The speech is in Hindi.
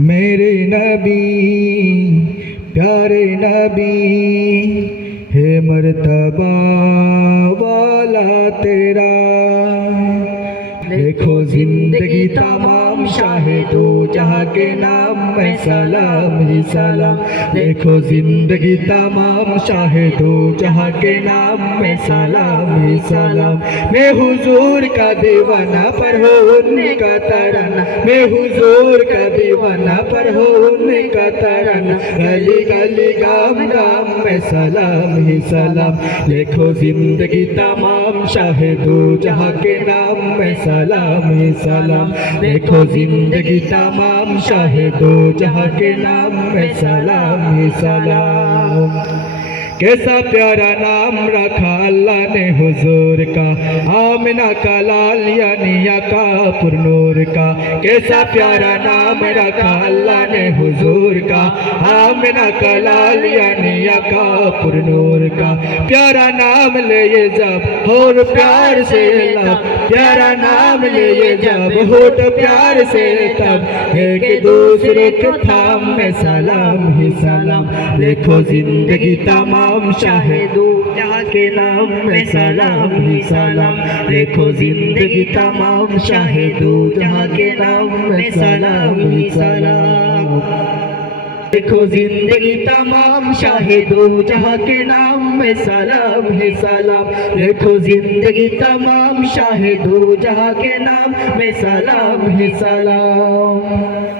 मेरे नबी प्यारे नबी है मर्तबा वाला तेरा। देखो जिंदगी तमाम शाहिदो जहाँ के नाम में सलाम ही सलाम। देखो जिंदगी तमाम शाहिदो जहाँ के नाम में सलाम ही सलाम। मैं हुजूर का दीवाना पर हो उनका तराना, मैं हुजूर का दीवाना पर हो उनका तराना। गली गली गाम गाम में सलाम ही सलाम। देखो जिंदगी तमाम शाहिदो जहाँ के नाम में सलाम ही सलाम। देखो जिंदगी तमाम शाहिदो जहाँ के नाम में सलाम ही सलाम। कैसा प्यारा नाम रखा अल्लाह ने हुजूर का, आमिना का लाल यानी आका पुरनूर का। कैसा प्यारा नाम रखा अल्लाह ने हुजूर का, आमिना का लाल यानी आका पुरनूर का। प्यारा नाम ले ये जब और प्यार से लब, प्यारा नाम ले ये जब होठ प्यार से तब, एक दूसरे के थाम में सलाम ही सलाम। देखो जिंदगी तमाम शाहिदो जहाँ के नाम में सलाम ही सलाम। देखो जिंदगी तमाम शाहिदो जहाँ के नाम में सलाम ही सलाम। देखो जिंदगी तमाम शाहिदो जहाँ के नाम में सलाम है सलाम। देखो जिंदगी तमाम शाहिदो जहाँ के नाम में सलाम है सलाम।